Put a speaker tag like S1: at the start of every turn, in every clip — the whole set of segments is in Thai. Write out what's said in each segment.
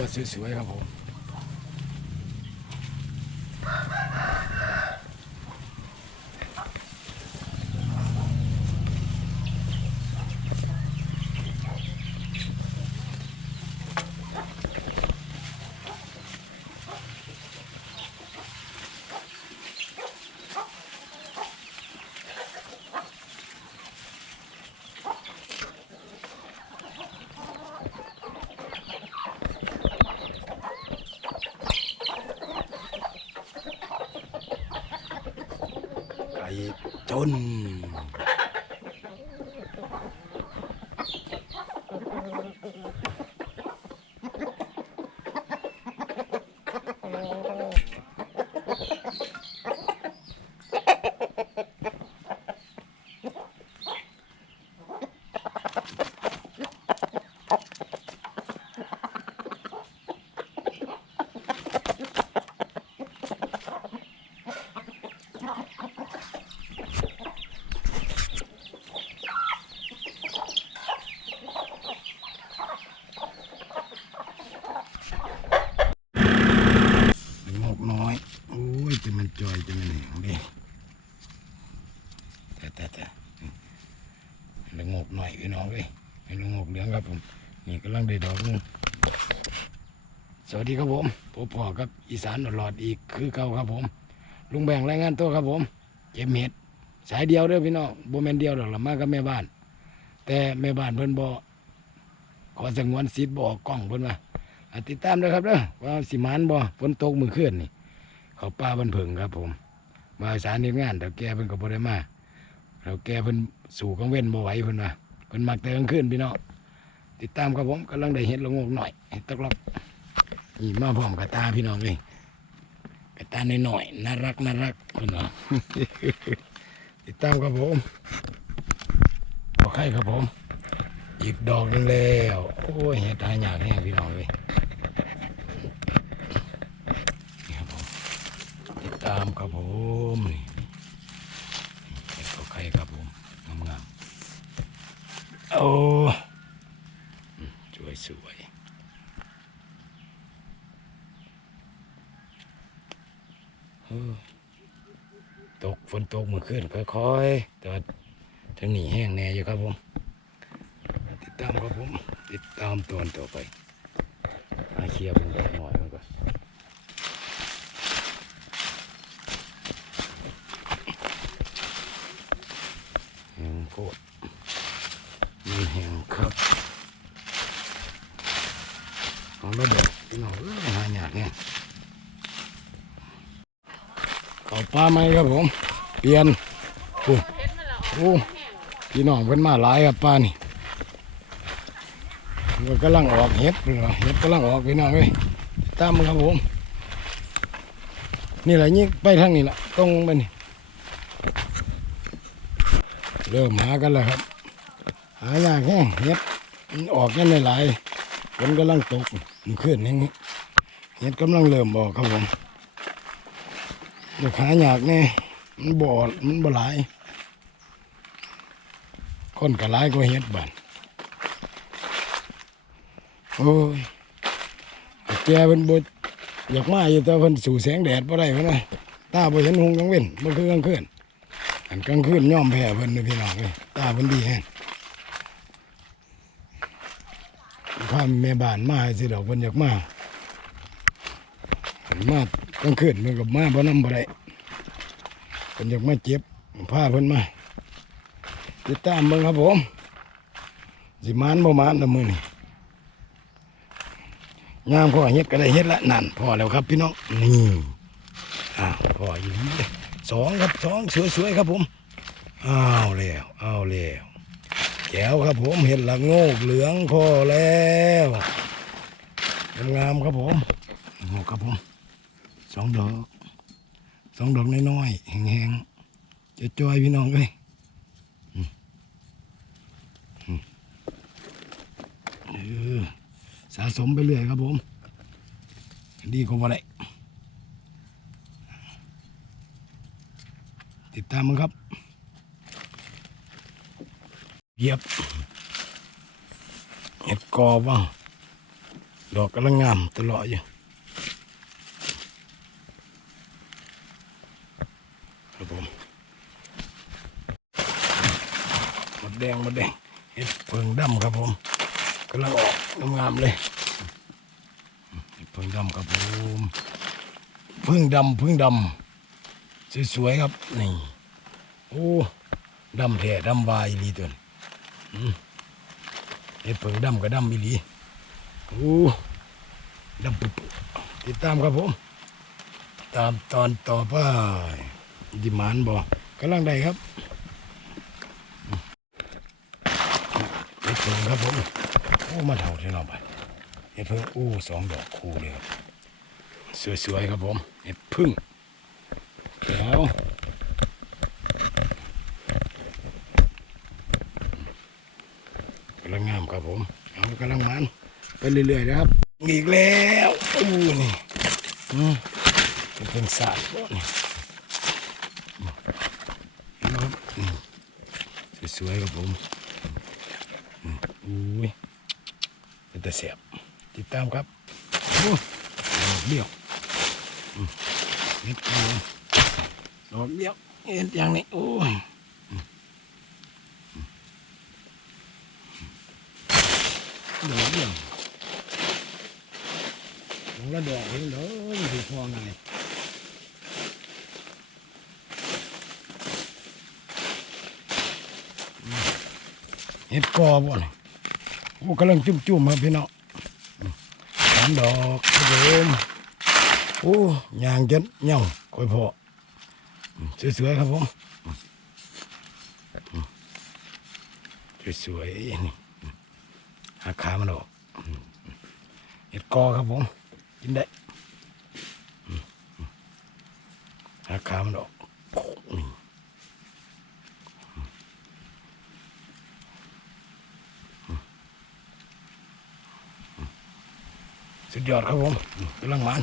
S1: ัวสวยๆครับผม ไก่จน มันงอกน้อย โอ้ยจะมันจอยจะมันเหนียวดิ แต่แต่แต่ละงอกหน่อยพี่น้องเลยเป็นละงอกเหลืองครับผม นี่กำลังได้ดอกนึงสวัสดีครับผมพบพ่อกับอีสานอลอดอีกคือเก่าครับผม ลุงแบ่งรายงานตัวครับผมเก็บเห็ดสายเดียวเด้อพี่น้องโบแมนเดียวดอกละมากกับแม่บ้าน แต่แม่บ้านเพิ่นบอขอสงวนสิทธิ์บออกกล้องเพิ่นว่าติดตามด้วยครับเด้อว่าสิมานบ่ฝนตกมือเคลื่อนนี่เขาป่าบันเพิงครับผม มาสารเฮ็ดงานแต่แกเพิ่นก็บ่ได้มา แล้วแกเพิ่นสู่กังเว้นบ่ไหวเพิ่นว่าเพิ่นมักแต่กลางคืนพี่น้องติดตามครับผมกำลังได้เห็ดละงกหน่อยเห็ดตกลอกนี่มาพร้อมกับตาพี่น้องเลยกับตาหน่อยๆน่ารักน่ารักเพิ่นว่าติดตามครับผมขอใครครับผมอีกดอกนึงแล้วโอ้ยเห็ดหายากแห้งพี่น้องเลยนี่ครับผมติดตามครับผมนี่ ขาไข่ครับผมงามๆโอ้อืมสวยสวยๆโอ้ตกฝนตกเมื่อคืนค่อยๆแต่ว่าทางนี้แห้งแน่อยู่ครับผม ติดตามครับผม ติดตามตอนต่อไปมาเคลียร์เป็นดอกหน่อยมันก่อนแห้งโคตรมันแห้งครับ ของระเบิดพี่น้องเอ้ยหายากเนี่ยเขาป้าไหมครับผม เปลี่ยนโอ้โอ้พี่น้องเพิ่นมาหลายครับป้านี่มันกำลังออกเห็ดเลยเห็ดกำลังออกพี่น้องเอ้ยตามมาครับผม นี่แหละยิ่งไปทางนี้ละตรงไปนี่เริ่มหากันแล้วครับหายากแห้งเห็ดออกกันหลายๆฝนกำลังตก มันขึ้นอย่างนี้เห็ดกำลังเริ่มออกครับผมเดี๋ยวหายากแน่มันบ่อมันบ่หลาย คนก็หลายกว่าเห็ดบ้านโอ้ยแกเป็นบดอยากมาอยู่แต่เพิ่นสู่แสงแดดบ่ได้เพิ่นนะตาบ่เห็นหงกลางเว้นบ่คือกลางคืนอันกลางคืนย่อมแพ้เพิ่นเลยพี่น้องเอ้ยตาเพิ่นดีแฮง พาแม่บ้านมาสิดอกเพิ่นอยากมาเพิ่นมากลางคืนเพิ่นก็มาบ่นำบ่ได้เพิ่นอยากมาเจ็บพาเพิ่นมาติดตามเบิ่งครับผมสิมานบ่มานละมื้อนี้งามพอเฮ็ดก็ได้เฮ็ดละนั่นพอแล้วครับพี่น้องนี่อ้าวพออีกนิดเลยสองครับสองสวยๆครับผมอ้าวแล้วอ้าวแล้ว แก้วครับผมเห็ดละโงกเหลืองพอแล้วงามครับผมโงกครับผมสองดอกสองดอกน้อยๆแห้งๆจะจอยพี่น้องเลยสะสมไปเรื่อยครับผม ดีกว่าไรติดตามมันครับ เยียบเห็ดกอบ้างดอกกำลังงามตลอดอยู่ครับผมมดแดงมดแดงเห็ดเพิงดำครับผมกำลังออกงามๆเลยเห็ดเพิงดำครับผมพึ่งดำพึ่งดำสวยๆครับนี่โอ้ดำแท้ดำวายลีตัว นี้อืมเห็ดเพิงดำกับดำอีหลีโอ้ดำปุ๊บติดตามครับผม ตามตอนต่อไปดิมานบอกกำลังได้ครับเห็ดเพิงครับผมโอ้มาเท่าที่เราไปเห็ดเพิงโอ้สองดอกคู่เลยครับ สวยๆครับผมเห็ดพึ่งแล้วกำลังงาม ครับผมเอากำลังมันไปเรื่อยๆนะครับอีกแล้วโอ้นี่อืมเป็นสาดนี่นะครับอืมสวยๆครับผมอืมอุ้ยเป็นแต่เสียบติดตามครับโอ้ดอกเบี้ยวอืมนิดเดียวดอกเบี้ยวเอ็นอย่างนี้โอ้ยอืมอืมดอกเบี้ยวของละดอกเองเด้อมันถือพอไง เห็ด กอบ่นี่โอ้กำลังจุ่มๆครับพี่น้องสามดอกครับผมโอ้ยางเจ็ดเหย่าคอยพอสวยๆครับผมสวยๆนี่อืมหาขามันออกเห็ดกอครับผมกินได้อืมอืมหาขามันออกนี่ สุดยอดครับผมกำลังมัน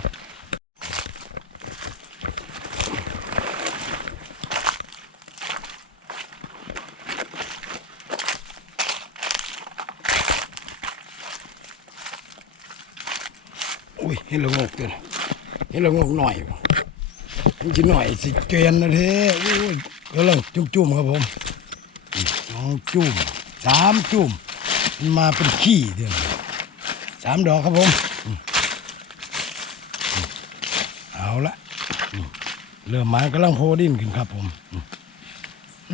S1: อุ้ยเห็นละงกตัวนี้เห็นละงกหน่อยมันจะหน่อยสิเกนนะเท่อุ้ยกำลังจุ่มๆครับผมสองจุ่มสามจุ่มมาเป็นขี้เดียวนะสามดอกครับผม เอา ละอืมเริ่มมากำลังโพดินขึ้นครับ ผม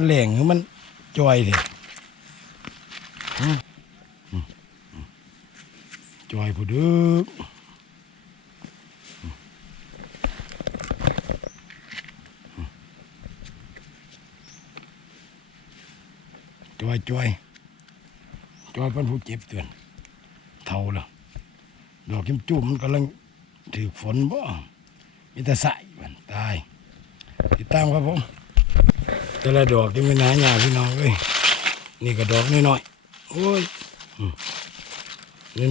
S1: แหล่งมันจอยเถอะจอยผู้ดึกจอยจอยจอยเป็นผู้เจ็บเตือนเท่าล้วดอกจิ้มจุ่มมันกำลังถือฝนบ่ มีแต่ใส่มันตาย ติดตามครับผมแต่ละดอกที่ไม่หนาหยาพี่น้องเอ้ยนี่ก็ดอกน้อยๆโอ้ย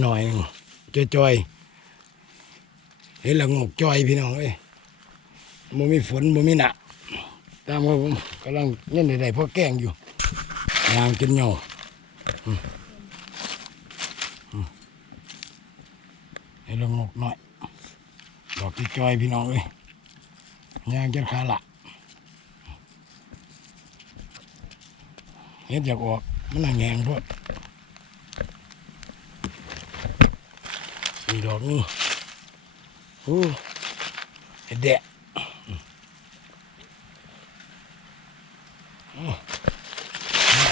S1: น้อยๆหนึงจอยๆเห็นล้วงอกจอยพี่น้องเอ้ยบ่มีฝนบ่มีหนักตามครับผมกำลังเล่นใดๆพอแกงอยู่ยางกินเหงาอืมอืมเห็นแล้วงอกน้อย อกที่จอยพี่น้องเอ้ยย่างจะขาละเฮ็ดอยากออกมันน่าแงงพวดมีดอกนี่โอ้เห็ดแดะ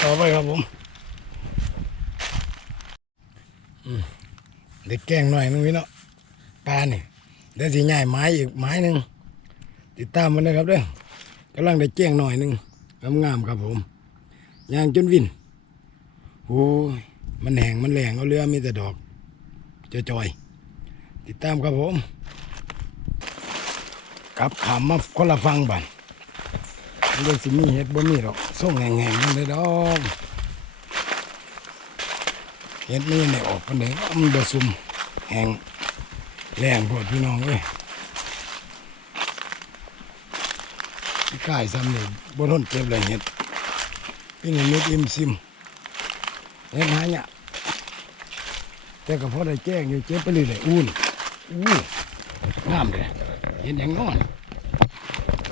S1: ต่อไปครับผมอืมเด็กแก้งหน่อยนึงพี่เนาะปลานี่ เดี๋ยวสิย้ายไม้อีกไม้หนึ่งติดตามมันนะครับเด้อกำลังได้แจ้งหน่อยหนึ่งงามๆครับผมยางจนวินโอ้ยมันแหงมันแหลงเอาเรือมีแต่ดอกจะจอยๆติดตามครับผมกับขามมาคนละฟังบันมันเลยสิมีเห็ดบ่มีหรอกส่งแหงๆมันเลยดอกเห็ดนยังไม่ออกกันเลยมันบ่ซุ่มแหง แรงพวดพี่น้องเอ้ยกายซ้ำนี่บนทนเก็บเลยเห็ดปิ้งเม็ดอิ่มซิมเห็ดหายะแต่ก็พอได้แจ้งอยู่เจ็บไปเรื่อยอุ่นอู้งามเลยเห็นอย่างนอน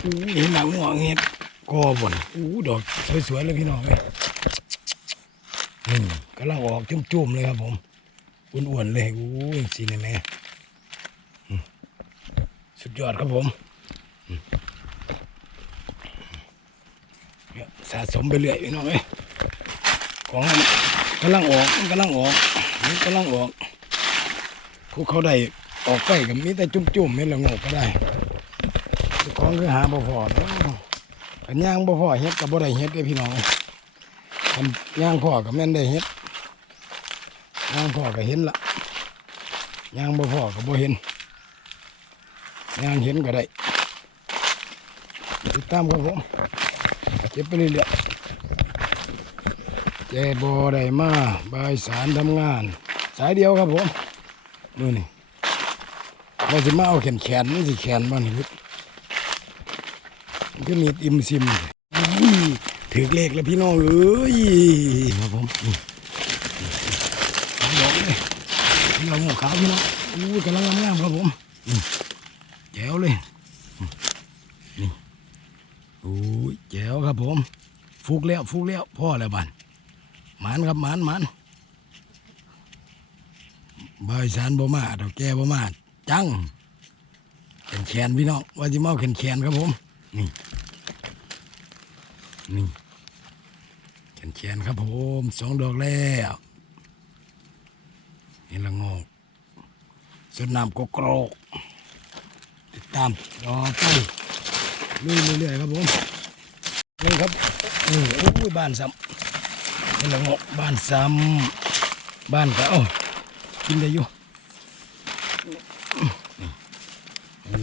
S1: อู้เห็นหนังหัวเห็ดกอบนอู้ดอกสวยๆเลยพี่น้องเอ้ยนี่กำลังออกจุ่มๆเลยครับผมอ้วนๆเลยอู้สีนี่แม่ ยอดครับผมสะสมไปเรื่อยพี่น้องเอ้ยของมันกำลังออกมันกำลังออกมันกำลังออกพวกเขาได้ออกไปกับมีแต่จุ่มๆไม่ละโงกก็ได้ของคือหาบ่พอเนาะกันย่างบ่พอเฮ็ดกับบ่ได้เฮ็ดเด้พี่น้องคันย่างพอกับแม่นได้เฮ็ดย่างพอก็เห็นละย่างบ่พอก็บ่เห็น ย่างเห็นก็ได้ ติดตามครับผมเก็บไปเรื่อยๆเจโบได้มาบายสารทำงาน สายเดียวครับผมมือนี่เราจะมาเอาแขนแขนนี่สิแขนบ้างนี่พุทธมันก็มีอิมซิมถือเลขแล้วพี่น้องเอ้ยครับผมดอกเลยนี่เราหัวขาวพี่น้องอู้กำลังงามๆครับผม จ๋วเลยนี่โอ้ยแจ๋วครับผม ฟุกแล้วฟุกแล้วพ่อแล้วบันหมานครับหมานหมานบายสารบ่มาเท่าแก่บ่มาจังแขนแขนพี่น้องว่าจะมาเอาแขนแขนครับผม นี่นี่แขนแขนครับผมสองดอกแล้วนี่ละโงกสวนน้ำกกรอก ติดตามรอไปลุยเรื่อยๆครับผมนี่ครับนี่โอ้ยบ้านซ้ำนี่ละงาะบ้านซ้ำบ้านก็เอากินได้อยู่โอ้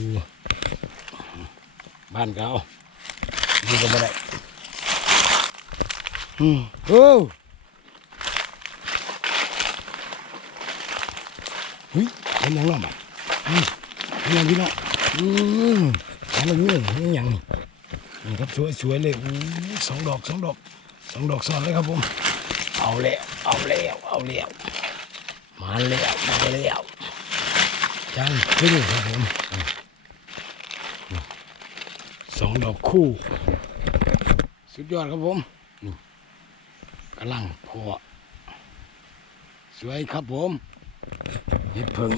S1: บ้านก็เอาดีก็ไม่ได้อืมโอ้เฮ้ยเห็นยังเนาะบ้านอืมเห็นยังพี่น้อง อืมเห็นยังเงี้ยเห็นยังนี่นี่ครับสวยๆเลยอู้สองดอกสองดอกสองดอกซ้อนเลยครับผมเอาแล้วเอาแล้วเอาแล้วมาแล้วมาแล้วจังขึ้นครับผมสองดอกคู่ สุดยอดครับผมนี่กำลังพอสวยครับผมเห็ดเพิง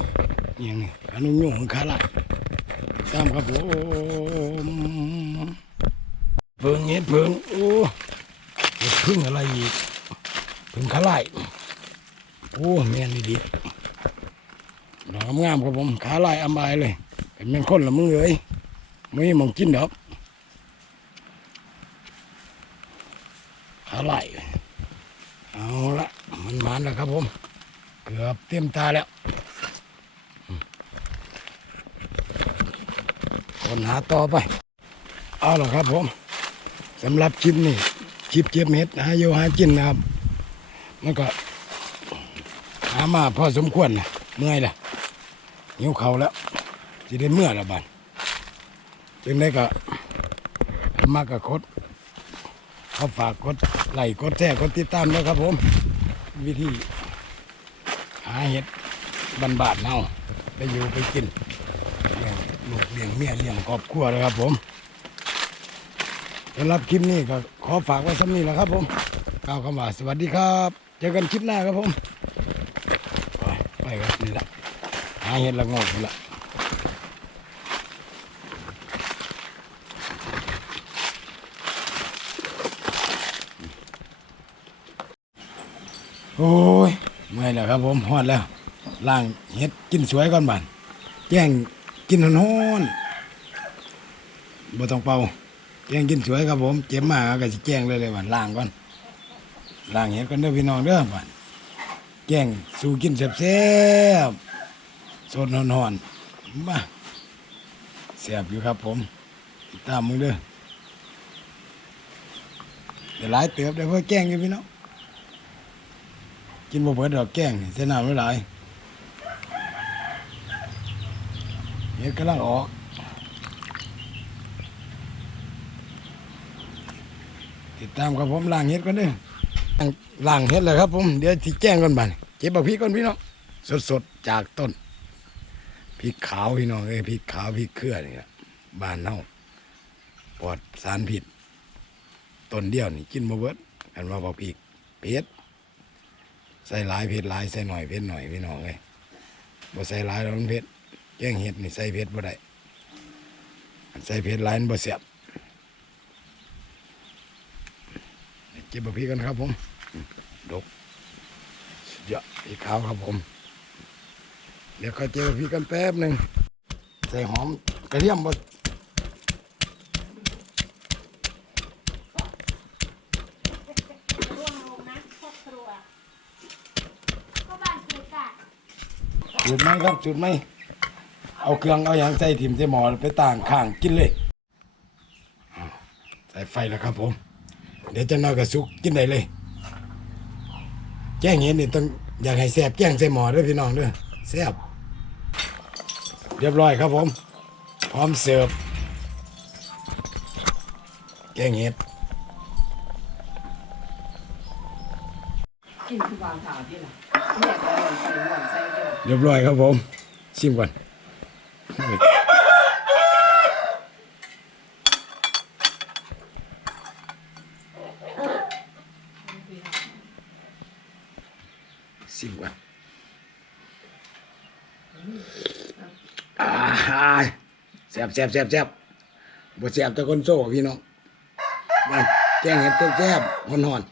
S1: อยังนี้อนุยุ่งขาลาย ตามครับผมเพิงเห็ดเพิงโอ้เพึ่งอะไรอีกถึงขาไล่โอ้แม่นดีดอกงามครับผมขาไล่อำบายเลยเป็นแม่งคนละมึงเอ้ยไม่มองกินดอกขาไล่เอาละมันมานแล้วครับผม เกือบเต็มตาแล้วอืม คนหาต่อไป เอาละครับผมสำหรับคลิปนี้คลิปเจ็บเม็ดหาโยหาจินนะครับ มันก็ หามาพอสมควรนะเมื่อยละหิวเขาแล้วจะได้เมื่อละบานจึงได้ก็มากกับคดเขาฝากกดไหลค์กดแชร์กดติดตามแล้วครับผม วิธี หาเห็ดบันบาดเน่าไปอยู่ไปกิน ลี้ยงลูกเลี้ยงเมียเลี้ยงครอบครัวเลยครับผมสำหรับคลิปนี้ก็ขอฝากไว้สำนี้แหละครับผมกล่าวคำว่าสวัสดีครับ เจอกันคลิปหน้าครับผมไปไปครับนี่ละหาเห็ดละโงกนี่ละโอ้ยเมื่อยแล้วครับผมฮอดแล้วล่างเห็ดกินสวยก่อนบ้านแจ้ง กินฮ้อนบ่ต้องเป่าแจ้งกินสวยครับผม เจ็บมากก็สิแจ้งเลยเลยบ้านล่างก่อนล่างเห็ดกันเด้อพี่น้องเด้อบ้านแกงสู่กินแซ่บๆสดนอนๆมาแซ่บอยู่ครับผมติดตามมึงเด้อเดี๋ยวหลายเติบได้เพื่อแกงอยู่พี่น้องกินบ่เบิดดอกแกงนี่ใส่น้ำไม่หลาย เห็ดกำลังออกติดตามครับผมล่างเห็ดกันเด้อล่างเฮ็ดเลยครับผมเดี๋ยวสิแจ้งก่อนบ้านเก็บบักพริกก่อนพี่น้องสดๆจากต้นพริกขาวพี่น้องเอ้ยพริกขาวพริกเครือนี่แหละบ้านเฮาปลอดสารพิษต้นเดียวนี่กินบ่เบิดกันว่าบ่พริกเผ็ดใส่หลายเผ็ดหลายใส่หน่อยเผ็ดหน่อยพี่น้องเอ้ยบ่ใส่หลายแล้วมันเผ็ด แกงเห็ดนี่ใส่เผ็ดบ่ได้อันใส่เผ็ดหลายมันบ่แซ่บเก็บบ่พริกกันครับผม ดกสุดยอดพริกขาวครับผม เดี๋ยวเขาเจอพี่กันแป๊บหนึ่งใส่หอมกระเทียมบด
S2: ร่วงลงนะครอบครัวก็บ้านเกิดกะ
S1: จุดไหมครับจุดไหม เอาเครื่องเอาอย่างใส่ถิ่มใส่หมอไปต่างข้างกินเลยใส่ไฟแล้วครับผม เดี๋ยวจะนอยกระสุกกินได้เลยแจ้งเห็นนี่ต้องอยากให้แซบแจ้งใส่หมอด้วยพี่น้องเด้อแซบเรียบร้อยครับผม พร้อมเสิร์ฟแกงเห็ด
S3: กินคือวางขาวที่ล่ะแม่ก็หล่นใส่หล่นใส่เด้อ
S1: เรียบร้อยครับผม ชิมก่อน ชิมก่อนอ่าแซ่บแซ่บแซ่บแซ่บบ่แซ่บแต่คนโซ่พี่น้องมันแกงเห็ดแซ่บๆหอนๆ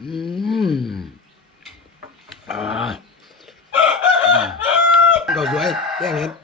S1: อืมอ่า ก็ส